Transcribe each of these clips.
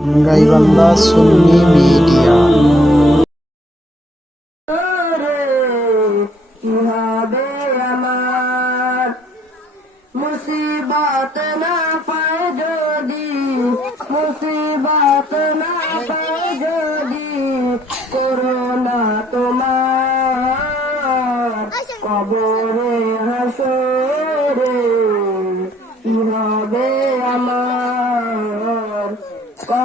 গাইবান্ধা সুন্নি media. মুসিবত না পায় যদি মুসিবত না পায় যদি করোনা তোমার কবরে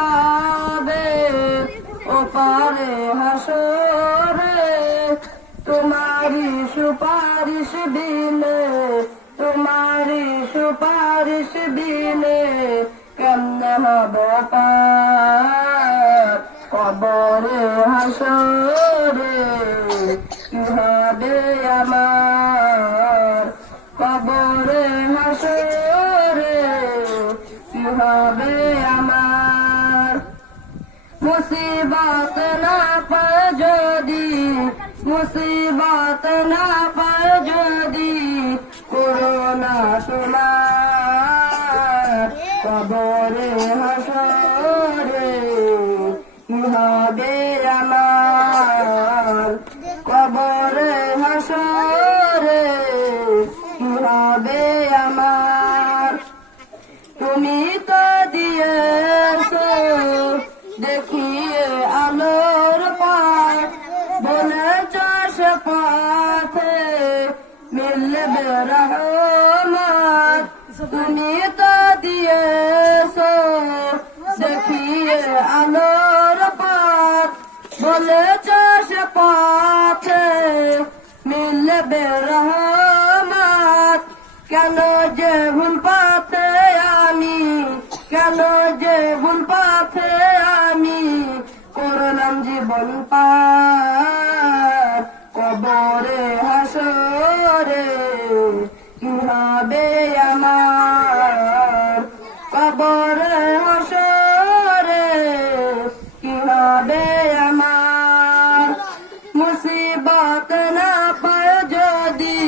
হবে ও হাসরে। তোমারি সুপারিশ বিনে তোমারি সুপারিশ বিনে কেমনে হবে কবরে হাসরে, কি হবে আমার? কবরে হাসরে, কি হবে মুসিবত না পায় যদি, মুসিবত না পায় করোনা তোমার কবরে, হাসরে হবে আমার কবরে, হাসরে হবে আমার। তুমি মিলবে রহমত তুমি তো দিয়েছ দেখিয়ে আলোর পাঠ বলেছ সে পথে মিলবে রহমত কেন যে ভুল পথে আমি, কেন যে ভুল পথে আমি করলাম জীবন পার কি হবে আমার। কবরে হাসরে কি হবে আমার। মুসিবত না পায় যদি,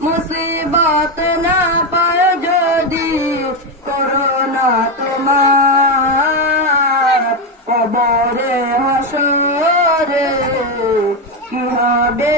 মুসিবত না পায় যদি, করোনা তোমার। কবরে হাসরে কি হবে